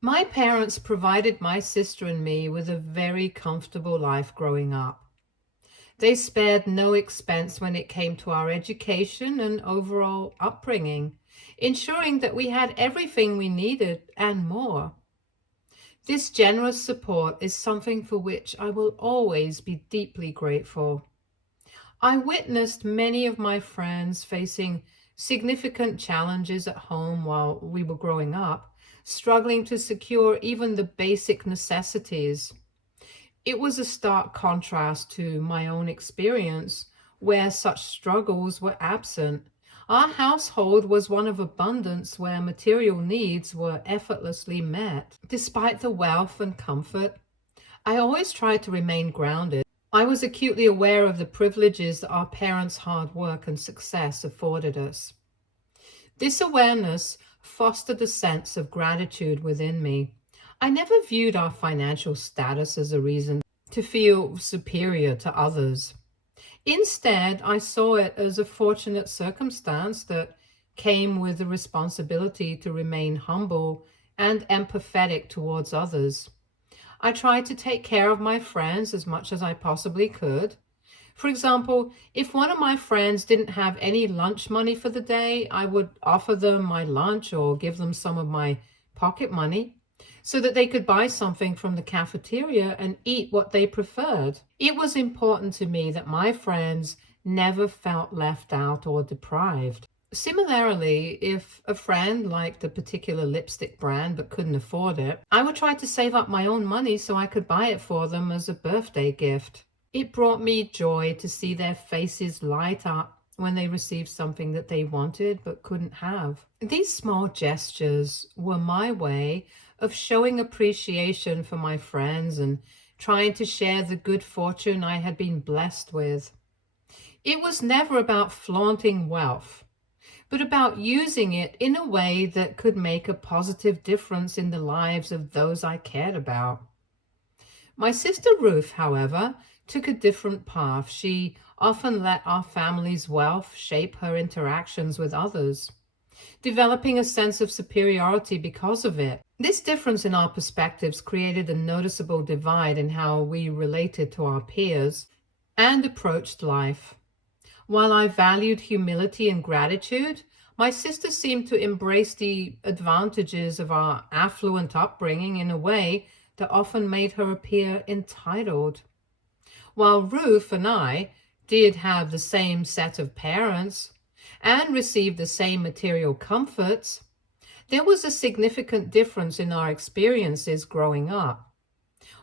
My parents provided my sister and me with a very comfortable life growing up. They spared no expense when it came to our education and overall upbringing, ensuring that we had everything we needed and more. This generous support is something for which I will always be deeply grateful. I witnessed many of my friends facing significant challenges at home while we were growing up, struggling to secure even the basic necessities. It was a stark contrast to my own experience, where such struggles were absent. Our household was one of abundance where material needs were effortlessly met. Despite the wealth and comfort, I always tried to remain grounded. I was acutely aware of the privileges that our parents' hard work and success afforded us. This awareness fostered a sense of gratitude within me. I never viewed our financial status as a reason to feel superior to others. Instead, I saw it as a fortunate circumstance that came with the responsibility to remain humble and empathetic towards others. I tried to take care of my friends as much as I possibly could. For example, if one of my friends didn't have any lunch money for the day, I would offer them my lunch or give them some of my pocket money so that they could buy something from the cafeteria and eat what they preferred. It was important to me that my friends never felt left out or deprived. Similarly, if a friend liked a particular lipstick brand but couldn't afford it, I would try to save up my own money so I could buy it for them as a birthday gift. It brought me joy to see their faces light up when they received something that they wanted but couldn't have. These small gestures were my way of showing appreciation for my friends and trying to share the good fortune I had been blessed with. It was never about flaunting wealth, but about using it in a way that could make a positive difference in the lives of those I cared about. My sister Ruth, however, took a different path. She often let our family's wealth shape her interactions with others, developing a sense of superiority because of it. This difference in our perspectives created a noticeable divide in how we related to our peers and approached life. While I valued humility and gratitude, my sister seemed to embrace the advantages of our affluent upbringing in a way that often made her appear entitled. While Ruth and I did have the same set of parents and received the same material comforts, there was a significant difference in our experiences growing up.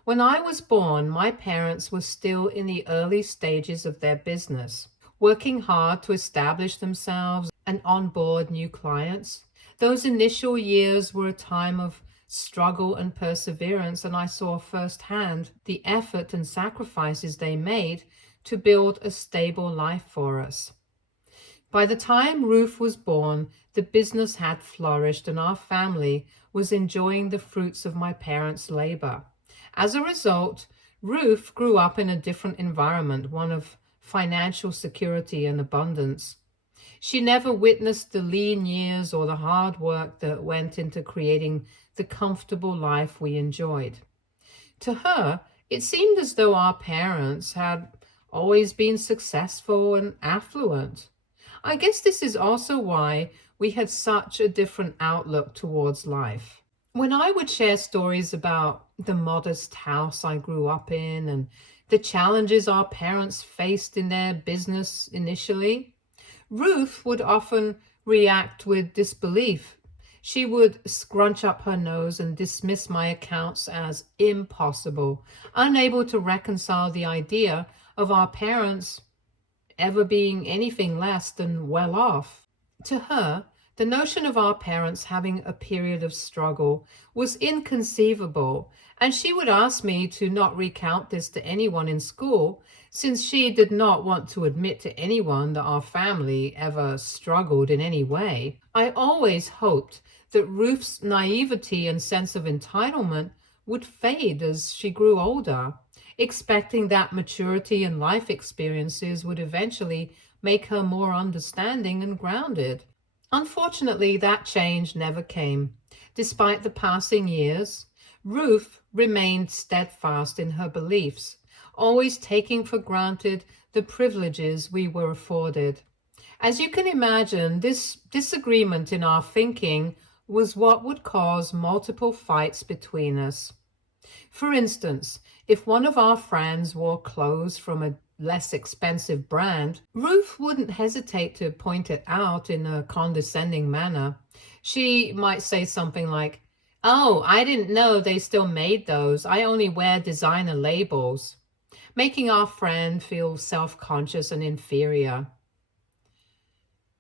When I was born, my parents were still in the early stages of their business, working hard to establish themselves and onboard new clients. Those initial years were a time of struggle and perseverance, and I saw firsthand the effort and sacrifices they made to build a stable life for us. By the time Ruth was born, the business had flourished and our family was enjoying the fruits of my parents' labor. As a result, Ruth grew up in a different environment, one of financial security and abundance. She never witnessed the lean years or the hard work that went into creating the comfortable life we enjoyed. To her, it seemed as though our parents had always been successful and affluent. I guess this is also why we had such a different outlook towards life. When I would share stories about the modest house I grew up in and the challenges our parents faced in their business initially, Ruth would often react with disbelief. She would scrunch up her nose and dismiss my accounts as impossible, unable to reconcile the idea of our parents ever being anything less than well off. To her, the notion of our parents having a period of struggle was inconceivable, and she would ask me to not recount this to anyone in school, since she did not want to admit to anyone that our family ever struggled in any way. I always hoped that Ruth's naivety and sense of entitlement would fade as she grew older, expecting that maturity and life experiences would eventually make her more understanding and grounded. Unfortunately, that change never came. Despite the passing years, Ruth remained steadfast in her beliefs, always taking for granted the privileges we were afforded. As you can imagine, this disagreement in our thinking was what would cause multiple fights between us. For instance, if one of our friends wore clothes from a less expensive brand, Ruth wouldn't hesitate to point it out in a condescending manner. She might say something like, "Oh, I didn't know they still made those. I only wear designer labels," making our friend feel self-conscious and inferior.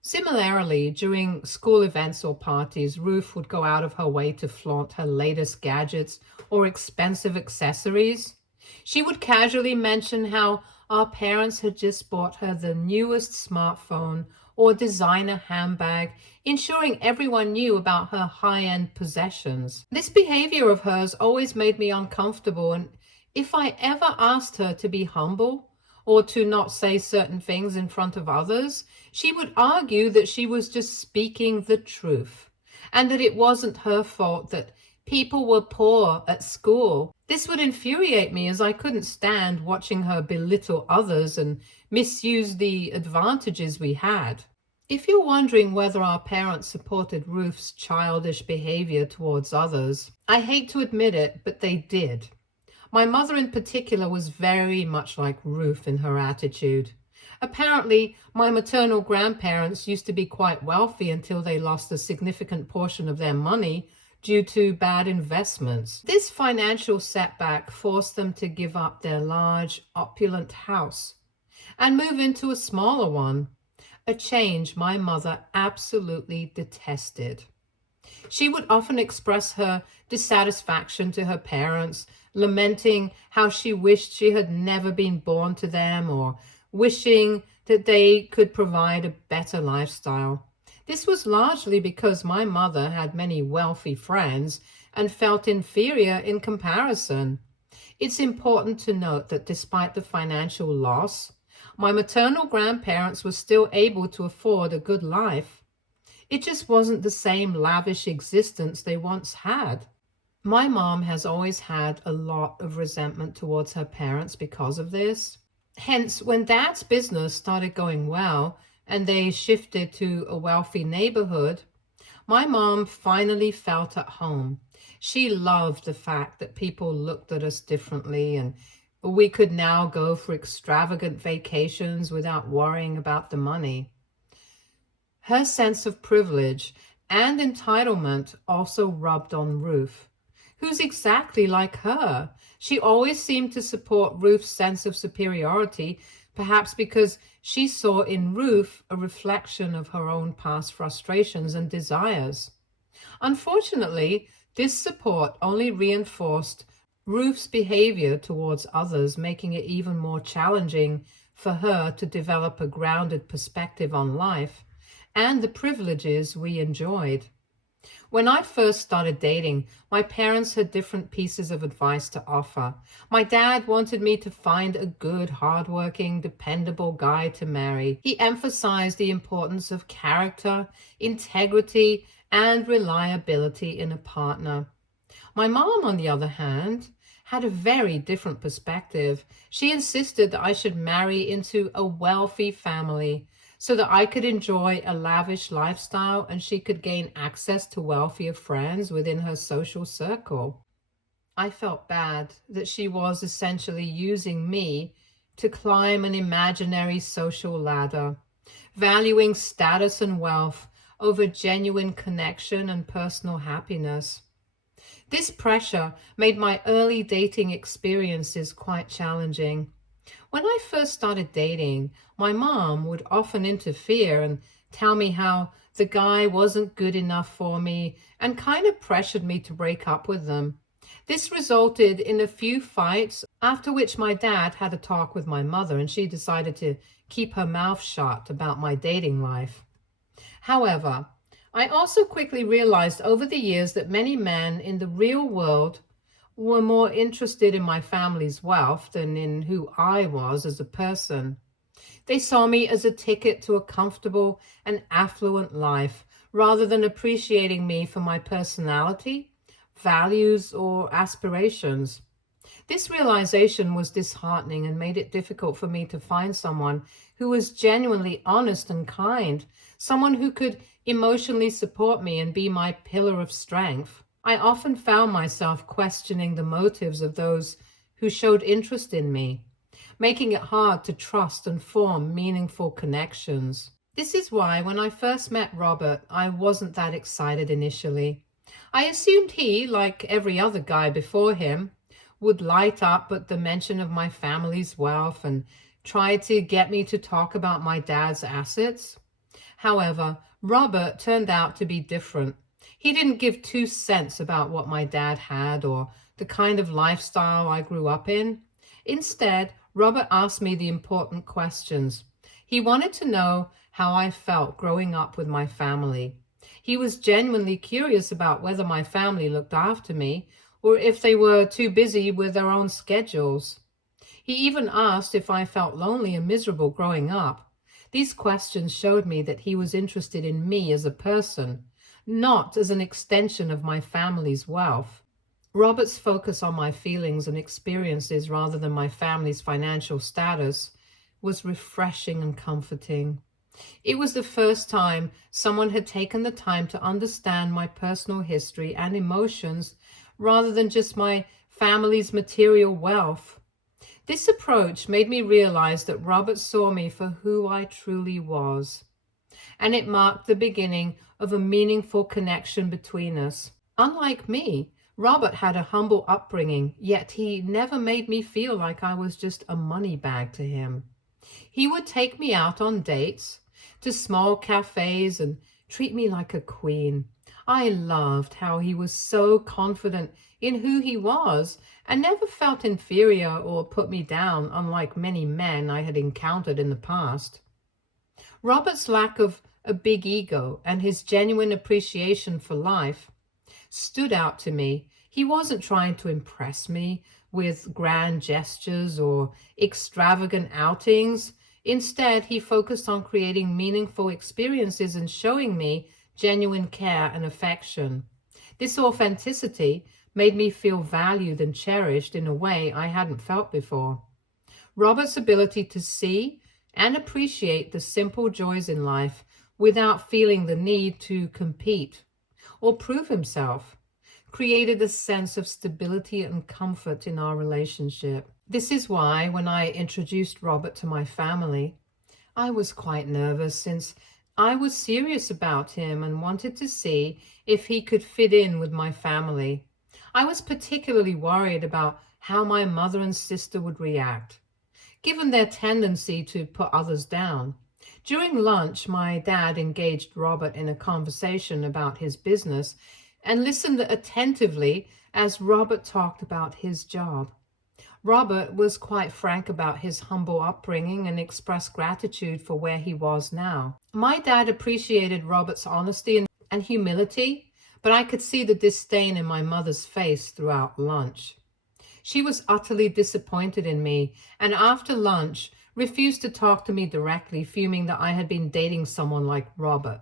Similarly, during school events or parties, Ruth would go out of her way to flaunt her latest gadgets or expensive accessories. She would casually mention how our parents had just bought her the newest smartphone or designer handbag, ensuring everyone knew about her high-end possessions. This behavior of hers always made me uncomfortable, and if I ever asked her to be humble or to not say certain things in front of others, she would argue that she was just speaking the truth and that it wasn't her fault that people were poor at school. This would infuriate me, as I couldn't stand watching her belittle others and misuse the advantages we had. If you're wondering whether our parents supported Ruth's childish behavior towards others, I hate to admit it, but they did. My mother in particular was very much like Ruth in her attitude. Apparently, my maternal grandparents used to be quite wealthy until they lost a significant portion of their money due to bad investments. This financial setback forced them to give up their large, opulent house and move into a smaller one, a change my mother absolutely detested. She would often express her dissatisfaction to her parents, lamenting how she wished she had never been born to them or wishing that they could provide a better lifestyle. This was largely because my mother had many wealthy friends and felt inferior in comparison. It's important to note that despite the financial loss, my maternal grandparents were still able to afford a good life. It just wasn't the same lavish existence they once had. My mom has always had a lot of resentment towards her parents because of this. Hence, when Dad's business started going well and they shifted to a wealthy neighborhood, my mom finally felt at home. She loved the fact that people looked at us differently and we could now go for extravagant vacations without worrying about the money. Her sense of privilege and entitlement also rubbed on Ruth, who's exactly like her. She always seemed to support Ruth's sense of superiority, perhaps because she saw in Ruth a reflection of her own past frustrations and desires. Unfortunately, this support only reinforced Ruth's behavior towards others, making it even more challenging for her to develop a grounded perspective on life and the privileges we enjoyed. When I first started dating, my parents had different pieces of advice to offer. My dad wanted me to find a good, hardworking, dependable guy to marry. He emphasized the importance of character, integrity, and reliability in a partner. My mom, on the other hand, had a very different perspective. She insisted that I should marry into a wealthy family so that I could enjoy a lavish lifestyle and she could gain access to wealthier friends within her social circle. I felt bad that she was essentially using me to climb an imaginary social ladder, valuing status and wealth over genuine connection and personal happiness. This pressure made my early dating experiences quite challenging. When I first started dating, my mom would often interfere and tell me how the guy wasn't good enough for me and kind of pressured me to break up with them. This resulted in a few fights, after which my dad had a talk with my mother and she decided to keep her mouth shut about my dating life. However, I also quickly realized over the years that many men in the real world were more interested in my family's wealth than in who I was as a person. They saw me as a ticket to a comfortable and affluent life rather than appreciating me for my personality, values, or aspirations. This realization was disheartening and made it difficult for me to find someone who was genuinely honest and kind, someone who could emotionally support me and be my pillar of strength. I often found myself questioning the motives of those who showed interest in me, making it hard to trust and form meaningful connections. This is why when I first met Robert, I wasn't that excited initially. I assumed he, like every other guy before him, would light up at the mention of my family's wealth and try to get me to talk about my dad's assets. However, Robert turned out to be different. He didn't give 2 cents about what my dad had or the kind of lifestyle I grew up in. Instead, Robert asked me the important questions. He wanted to know how I felt growing up with my family. He was genuinely curious about whether my family looked after me or if they were too busy with their own schedules. He even asked if I felt lonely and miserable growing up. These questions showed me that he was interested in me as a person, not as an extension of my family's wealth. Robert's focus on my feelings and experiences rather than my family's financial status was refreshing and comforting. It was the first time someone had taken the time to understand my personal history and emotions rather than just my family's material wealth. This approach made me realize that Robert saw me for who I truly was, and it marked the beginning of a meaningful connection between us. Unlike me, Robert had a humble upbringing, yet he never made me feel like I was just a money bag to him. He would take me out on dates, to small cafes, and treat me like a queen. I loved how he was so confident in who he was and never felt inferior or put me down, unlike many men I had encountered in the past. Robert's lack of a big ego and his genuine appreciation for life stood out to me. He wasn't trying to impress me with grand gestures or extravagant outings. Instead, he focused on creating meaningful experiences and showing me genuine care and affection. This authenticity made me feel valued and cherished in a way I hadn't felt before. Robert's ability to see and appreciate the simple joys in life without feeling the need to compete or prove himself created a sense of stability and comfort in our relationship. This is why when I introduced Robert to my family, I was quite nervous since I was serious about him and wanted to see if he could fit in with my family. I was particularly worried about how my mother and sister would react, given their tendency to put others down. During lunch, my dad engaged Robert in a conversation about his business and listened attentively as Robert talked about his job. Robert was quite frank about his humble upbringing and expressed gratitude for where he was now. My dad appreciated Robert's honesty and humility, but I could see the disdain in my mother's face throughout lunch. She was utterly disappointed in me, and after lunch refused to talk to me directly, fuming that I had been dating someone like Robert.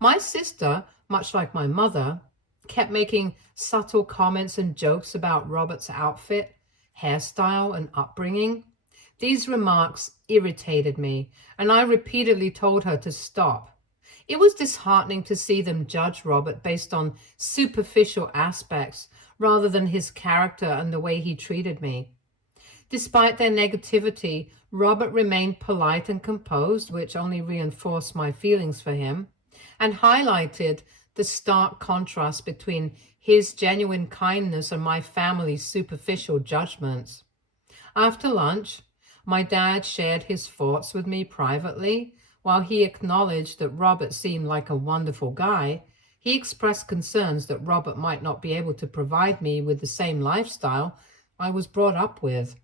My sister, much like my mother, kept making subtle comments and jokes about Robert's outfit, hairstyle, and upbringing. These remarks irritated me, and I repeatedly told her to stop. It was disheartening to see them judge Robert based on superficial aspects rather than his character and the way he treated me. Despite their negativity, Robert remained polite and composed, which only reinforced my feelings for him, and highlighted the stark contrast between his genuine kindness and my family's superficial judgments. After lunch, my dad shared his thoughts with me privately. While he acknowledged that Robert seemed like a wonderful guy, he expressed concerns that Robert might not be able to provide me with the same lifestyle I was brought up with.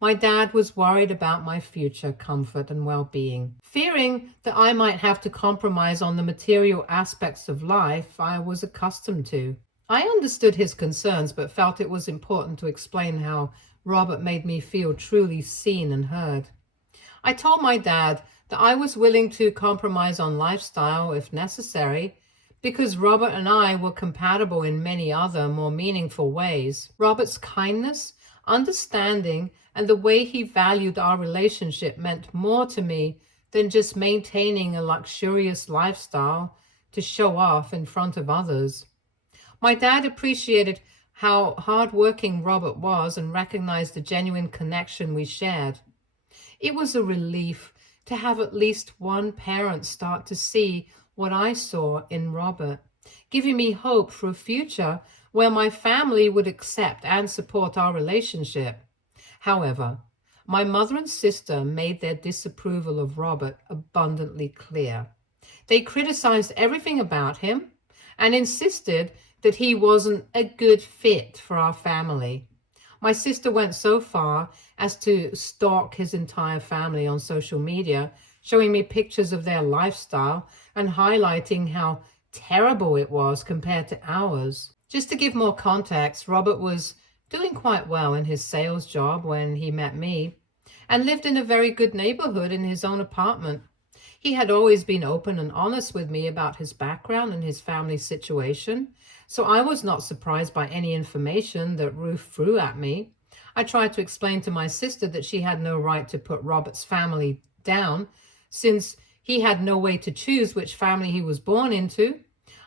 My dad was worried about my future comfort and well-being. Fearing that I might have to compromise on the material aspects of life I was accustomed to. I understood his concerns, but felt it was important to explain how Robert made me feel truly seen and heard. I told my dad that I was willing to compromise on lifestyle if necessary, because Robert and I were compatible in many other more meaningful ways. Robert's kindness, understanding, and the way he valued our relationship meant more to me than just maintaining a luxurious lifestyle to show off in front of others. My dad appreciated how hardworking Robert was and recognized the genuine connection we shared. It was a relief to have at least one parent start to see what I saw in Robert, giving me hope for a future where my family would accept and support our relationship. However, my mother and sister made their disapproval of Robert abundantly clear. They criticized everything about him and insisted that he wasn't a good fit for our family. My sister went so far as to stalk his entire family on social media, showing me pictures of their lifestyle and highlighting how terrible it was compared to ours. Just to give more context, Robert was doing quite well in his sales job when he met me and lived in a very good neighborhood in his own apartment. He had always been open and honest with me about his background and his family situation, so I was not surprised by any information that Ruth threw at me. I tried to explain to my sister that she had no right to put Robert's family down, since he had no way to choose which family he was born into.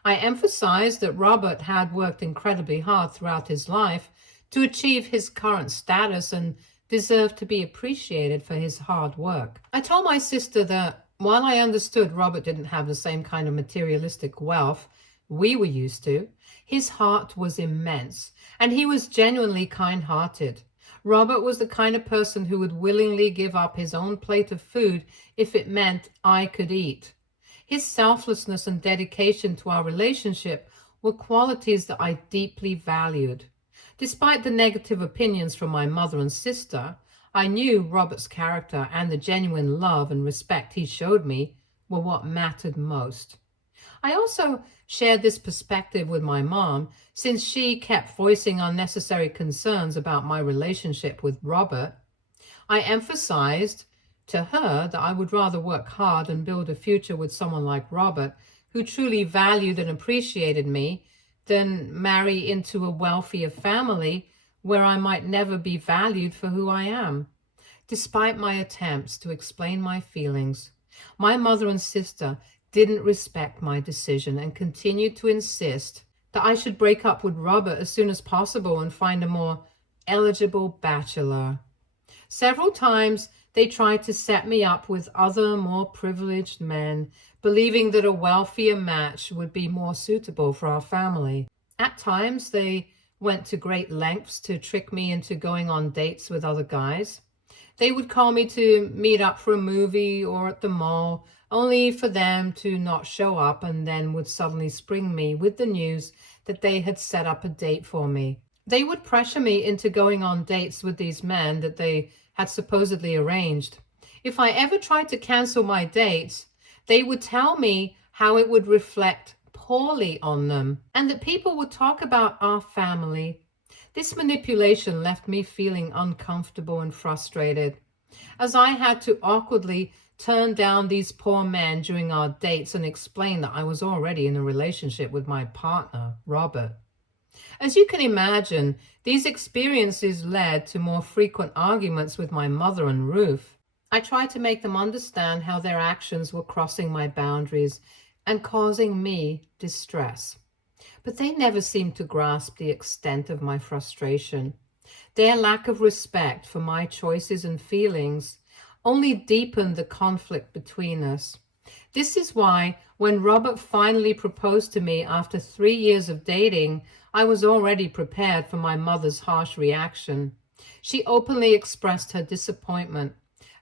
I emphasized that Robert had worked incredibly hard throughout his life to achieve his current status and deserved to be appreciated for his hard work. I told my sister that while I understood Robert didn't have the same kind of materialistic wealth we were used to, his heart was immense and he was genuinely kind-hearted. Robert was the kind of person who would willingly give up his own plate of food if it meant I could eat. His selflessness and dedication to our relationship were qualities that I deeply valued. Despite the negative opinions from my mother and sister, I knew Robert's character and the genuine love and respect he showed me were what mattered most. I also shared this perspective with my mom, since she kept voicing unnecessary concerns about my relationship with Robert. I emphasized to her that I would rather work hard and build a future with someone like Robert, who truly valued and appreciated me, than marry into a wealthier family where I might never be valued for who I am. Despite my attempts to explain my feelings, my mother and sister didn't respect my decision and continued to insist that I should break up with Robert as soon as possible and find a more eligible bachelor. Several times they tried to set me up with other more privileged men, believing that a wealthier match would be more suitable for our family. At times they went to great lengths to trick me into going on dates with other guys. They would call me to meet up for a movie or at the mall, only for them to not show up, and then would suddenly spring me with the news that they had set up a date for me. They would pressure me into going on dates with these men that they had supposedly arranged. If I ever tried to cancel my dates, they would tell me how it would reflect poorly on them and that people would talk about our family. This manipulation left me feeling uncomfortable and frustrated, as I had to awkwardly turn down these poor men during our dates and explain that I was already in a relationship with my partner, Robert. As you can imagine, these experiences led to more frequent arguments with my mother and Ruth. I tried to make them understand how their actions were crossing my boundaries and causing me distress. But they never seemed to grasp the extent of my frustration. Their lack of respect for my choices and feelings only deepened the conflict between us. This is why, when Robert finally proposed to me after 3 years of dating, I was already prepared for my mother's harsh reaction. She openly expressed her disappointment,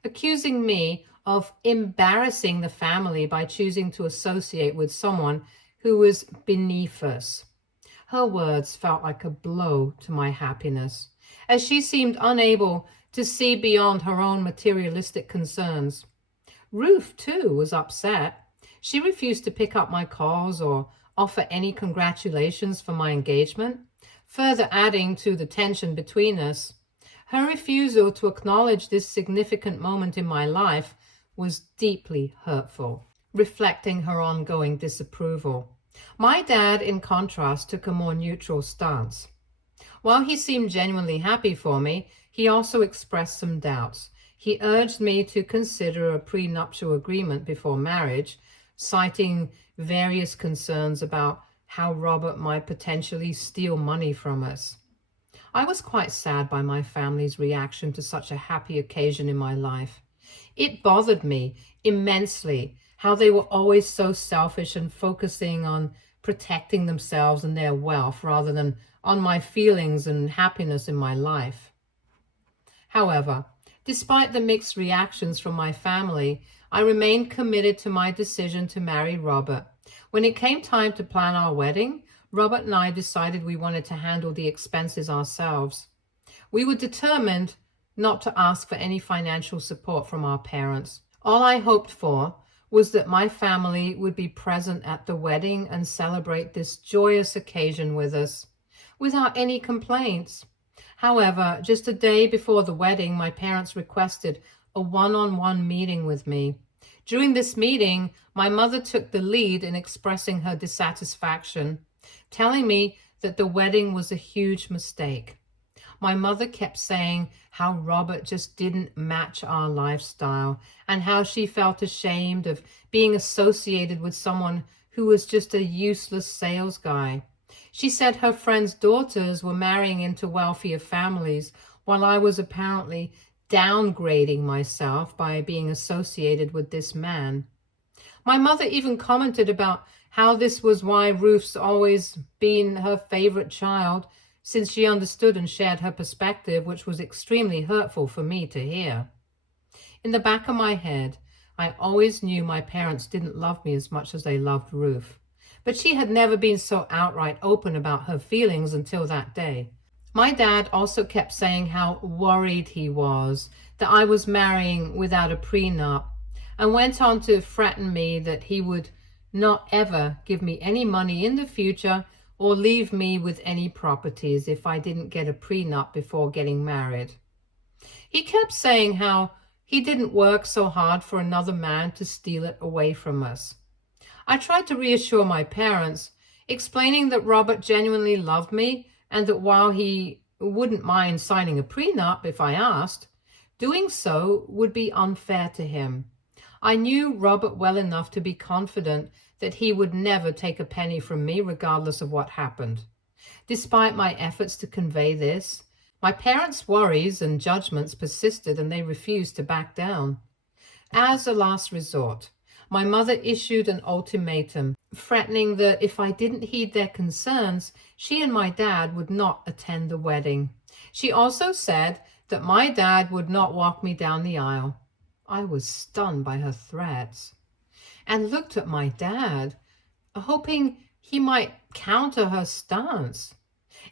accusing me of embarrassing the family by choosing to associate with someone who was beneath us. Her words felt like a blow to my happiness, as she seemed unable to see beyond her own materialistic concerns. Ruth, too, was upset. She refused to pick up my calls or offer any congratulations for my engagement, further adding to the tension between us. Her refusal to acknowledge this significant moment in my life was deeply hurtful, reflecting her ongoing disapproval. My dad, in contrast, took a more neutral stance. While he seemed genuinely happy for me, he also expressed some doubts. He urged me to consider a prenuptial agreement before marriage, citing various concerns about how Robert might potentially steal money from us. I was quite sad by my family's reaction to such a happy occasion in my life. It bothered me immensely how they were always so selfish and focusing on protecting themselves and their wealth rather than on my feelings and happiness in my life. However, despite the mixed reactions from my family, I remained committed to my decision to marry Robert. When it came time to plan our wedding, Robert and I decided we wanted to handle the expenses ourselves. We were determined not to ask for any financial support from our parents. All I hoped for was that my family would be present at the wedding and celebrate this joyous occasion with us, without any complaints. However, just a day before the wedding, my parents requested a one-on-one meeting with me. During this meeting, my mother took the lead in expressing her dissatisfaction, telling me that the wedding was a huge mistake. My mother kept saying how Robert just didn't match our lifestyle and how she felt ashamed of being associated with someone who was just a useless sales guy. She said her friends' daughters were marrying into wealthier families while I was apparently downgrading myself by being associated with this man. My mother even commented about how this was why Ruth's always been her favorite child, since she understood and shared her perspective, which was extremely hurtful for me to hear. In the back of my head, I always knew my parents didn't love me as much as they loved Ruth, but she had never been so outright open about her feelings until that day. My dad also kept saying how worried he was that I was marrying without a prenup, and went on to threaten me that he would not ever give me any money in the future or leave me with any properties if I didn't get a prenup before getting married. He kept saying how he didn't work so hard for another man to steal it away from us. I tried to reassure my parents, explaining that Robert genuinely loved me and that while he wouldn't mind signing a prenup if I asked, doing so would be unfair to him. I knew Robert well enough to be confident that he would never take a penny from me regardless of what happened. Despite my efforts to convey this, my parents' worries and judgments persisted and they refused to back down. As a last resort, my mother issued an ultimatum, threatening that if I didn't heed their concerns, she and my dad would not attend the wedding. She also said that my dad would not walk me down the aisle. I was stunned by her threats and looked at my dad, hoping he might counter her stance.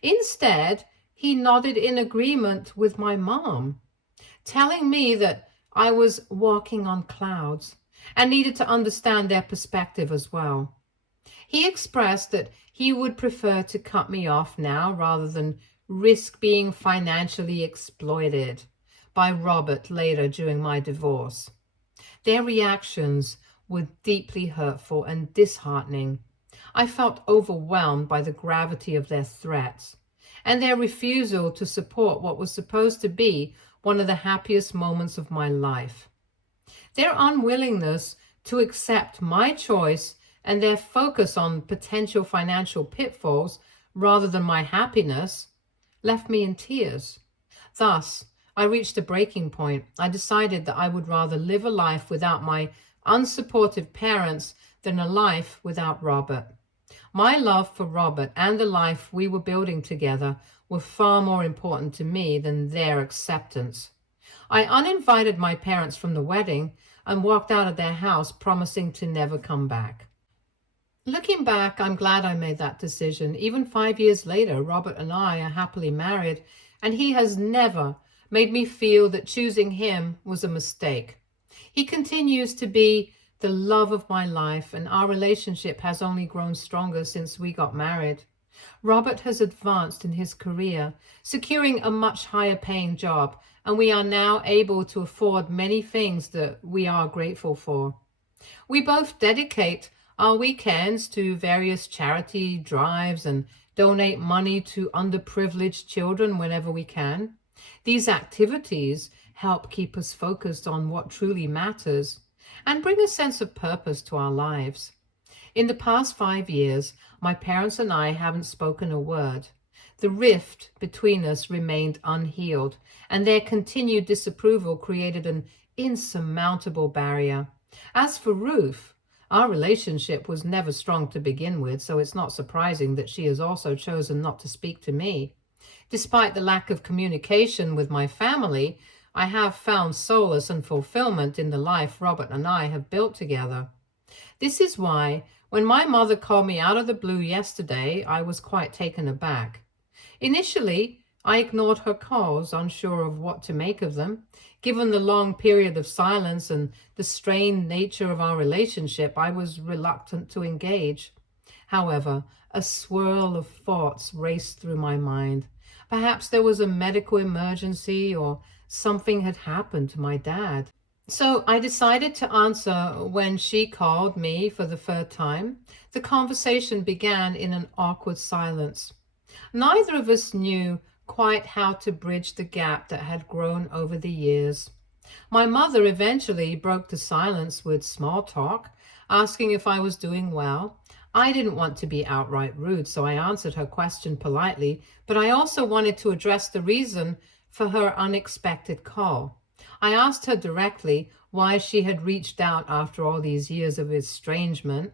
Instead, he nodded in agreement with my mom, telling me that I was walking on clouds and needed to understand their perspective as well. He expressed that he would prefer to cut me off now rather than risk being financially exploited by Robert later during my divorce. Their reactions were deeply hurtful and disheartening. I felt overwhelmed by the gravity of their threats and their refusal to support what was supposed to be one of the happiest moments of my life. Their unwillingness to accept my choice and their focus on potential financial pitfalls rather than my happiness left me in tears. Thus, I reached a breaking point. I decided that I would rather live a life without my unsupportive parents than a life without Robert. My love for Robert and the life we were building together were far more important to me than their acceptance. I uninvited my parents from the wedding and walked out of their house, promising to never come back. Looking back, I'm glad I made that decision. Even 5 years later, Robert and I are happily married, and he has never made me feel that choosing him was a mistake. He continues to be the love of my life, and our relationship has only grown stronger since we got married. Robert has advanced in his career, securing a much higher paying job, and we are now able to afford many things that we are grateful for. We both dedicate our weekends to various charity drives and donate money to underprivileged children whenever we can. These activities help keep us focused on what truly matters and bring a sense of purpose to our lives. In the past 5 years, my parents and I haven't spoken a word. The rift between us remained unhealed, and their continued disapproval created an insurmountable barrier. As for Ruth, our relationship was never strong to begin with, so it's not surprising that she has also chosen not to speak to me. Despite the lack of communication with my family, I have found solace and fulfillment in the life Robert and I have built together. This is why, when my mother called me out of the blue yesterday, I was quite taken aback. Initially, I ignored her calls, unsure of what to make of them. Given the long period of silence and the strained nature of our relationship, I was reluctant to engage. However, a swirl of thoughts raced through my mind. Perhaps there was a medical emergency or something had happened to my dad. So I decided to answer when she called me for the third time. The conversation began in an awkward silence. Neither of us knew quite how to bridge the gap that had grown over the years. My mother eventually broke the silence with small talk, asking if I was doing well. I didn't want to be outright rude, so I answered her question politely, but I also wanted to address the reason for her unexpected call. I asked her directly why she had reached out after all these years of estrangement.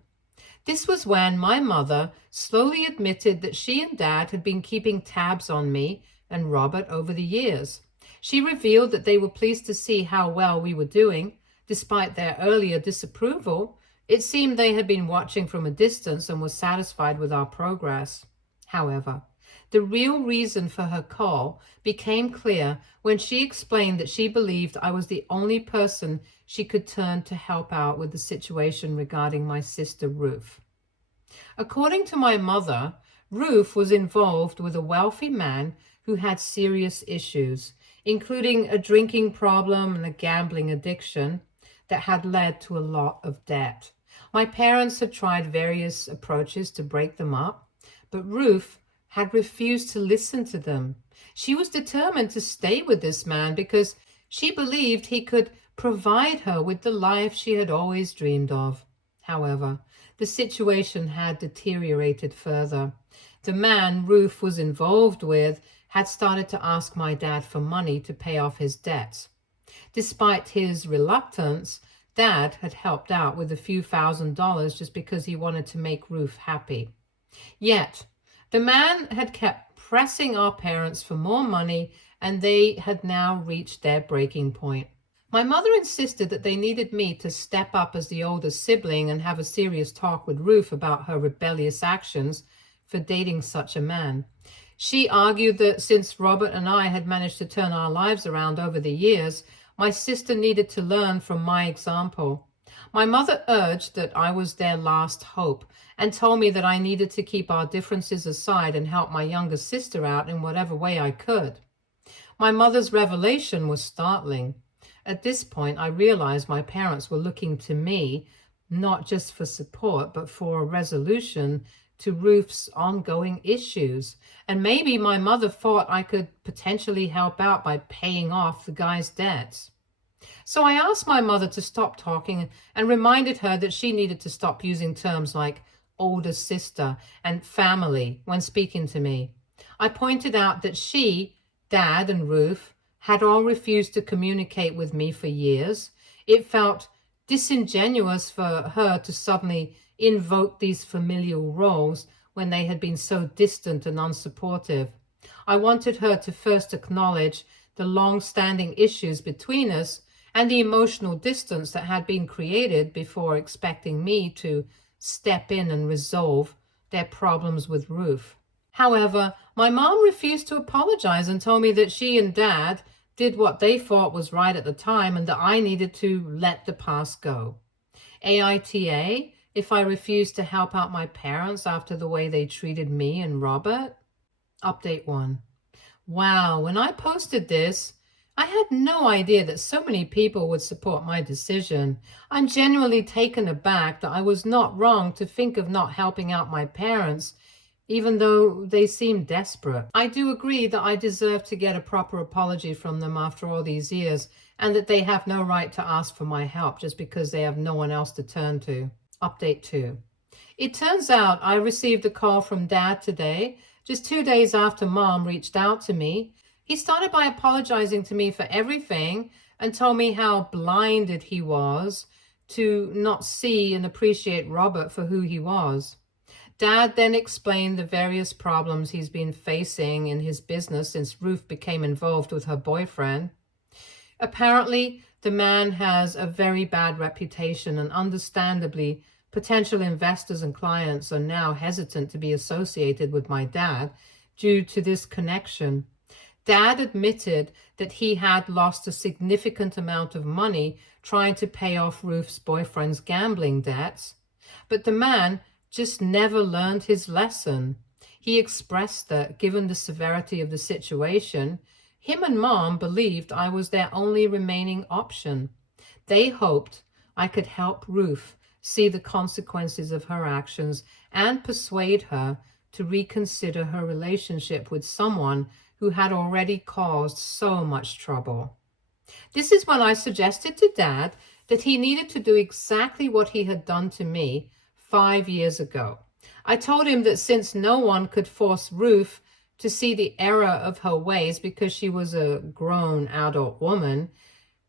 This was when my mother slowly admitted that she and Dad had been keeping tabs on me and Robert over the years. She revealed that they were pleased to see how well we were doing. Despite their earlier disapproval, it seemed they had been watching from a distance and were satisfied with our progress. However, the real reason for her call became clear when she explained that she believed I was the only person she could turn to help out with the situation regarding my sister Ruth. According to my mother, Ruth was involved with a wealthy man who had serious issues, including a drinking problem and a gambling addiction that had led to a lot of debt. My parents had tried various approaches to break them up, but Ruth had refused to listen to them. She was determined to stay with this man because she believed he could provide her with the life she had always dreamed of. However, the situation had deteriorated further. The man Ruth was involved with had started to ask my dad for money to pay off his debts. Despite his reluctance, Dad had helped out with a few $1,000s just because he wanted to make Ruth happy. Yet, the man had kept pressing our parents for more money, and they had now reached their breaking point. My mother insisted that they needed me to step up as the older sibling and have a serious talk with Ruth about her rebellious actions for dating such a man. She argued that since Robert and I had managed to turn our lives around over the years, my sister needed to learn from my example. My mother urged that I was their last hope and told me that I needed to keep our differences aside and help my younger sister out in whatever way I could. My mother's revelation was startling. At this point, I realized my parents were looking to me not just for support, but for a resolution to Ruth's ongoing issues. And maybe my mother thought I could potentially help out by paying off the guy's debts. So I asked my mother to stop talking and reminded her that she needed to stop using terms like older sister and family when speaking to me. I pointed out that she, Dad, and Ruth had all refused to communicate with me for years. It felt disingenuous for her to suddenly invoke these familial roles when they had been so distant and unsupportive. I wanted her to first acknowledge the long-standing issues between us and the emotional distance that had been created before expecting me to step in and resolve their problems with Ruth. However, my mom refused to apologize and told me that she and Dad did what they thought was right at the time and that I needed to let the past go. AITA, if I refused to help out my parents after the way they treated me and Robert? Update 1. Wow, when I posted this, I had no idea that so many people would support my decision. I'm genuinely taken aback that I was not wrong to think of not helping out my parents, even though they seemed desperate. I do agree that I deserve to get a proper apology from them after all these years, and that they have no right to ask for my help just because they have no one else to turn to. Update 2. It turns out I received a call from Dad today, just 2 days after Mom reached out to me. He started by apologizing to me for everything and told me how blinded he was to not see and appreciate Robert for who he was. Dad then explained the various problems he's been facing in his business since Ruth became involved with her boyfriend. Apparently, the man has a very bad reputation, and understandably, potential investors and clients are now hesitant to be associated with my dad due to this connection. Dad admitted that he had lost a significant amount of money trying to pay off Ruth's boyfriend's gambling debts, but the man just never learned his lesson. He expressed that, given the severity of the situation, him and Mom believed I was their only remaining option. They hoped I could help Ruth see the consequences of her actions and persuade her to reconsider her relationship with someone who had already caused so much trouble. This is when I suggested to Dad that he needed to do exactly what he had done to me 5 years ago. I told him that since no one could force Ruth to see the error of her ways because she was a grown adult woman,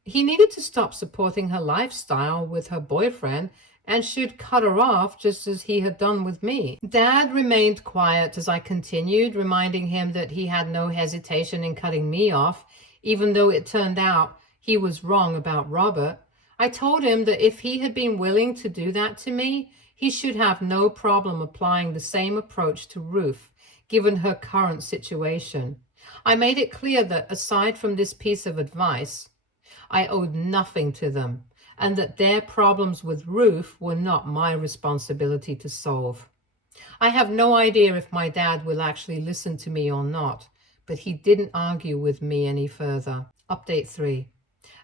he needed to stop supporting her lifestyle with her boyfriend and should cut her off just as he had done with me. Dad remained quiet as I continued, reminding him that he had no hesitation in cutting me off, even though it turned out he was wrong about Robert. I told him that if he had been willing to do that to me, he should have no problem applying the same approach to Ruth, given her current situation. I made it clear that aside from this piece of advice, I owed nothing to them, and that their problems with Ruth were not my responsibility to solve. I have no idea if my dad will actually listen to me or not, but he didn't argue with me any further. Update 3.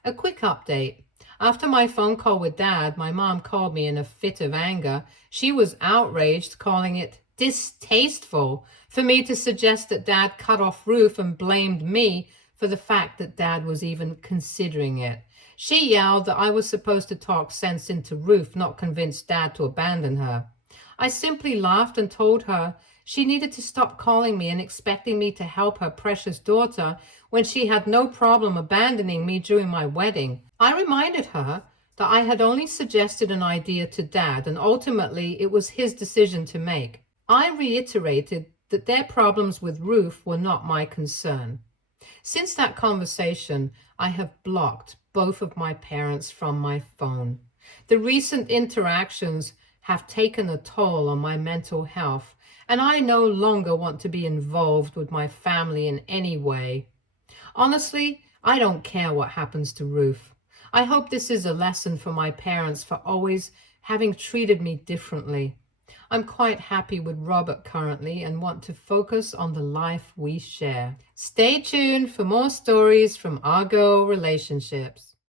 A quick update. After my phone call with Dad, my mom called me in a fit of anger. She was outraged, calling it distasteful for me to suggest that Dad cut off Ruth, and blamed me for the fact that Dad was even considering it. She yelled that I was supposed to talk sense into Ruth, not convince Dad to abandon her. I simply laughed and told her she needed to stop calling me and expecting me to help her precious daughter when she had no problem abandoning me during my wedding. I reminded her that I had only suggested an idea to Dad, and ultimately it was his decision to make. I reiterated that their problems with Ruth were not my concern. Since that conversation, I have blocked both of my parents from my phone. The recent interactions have taken a toll on my mental health, and I no longer want to be involved with my family in any way. Honestly, I don't care what happens to Ruth. I hope this is a lesson for my parents for always having treated me differently. I'm quite happy with Robert currently and want to focus on the life we share. Stay tuned for more stories from Argo Relationships.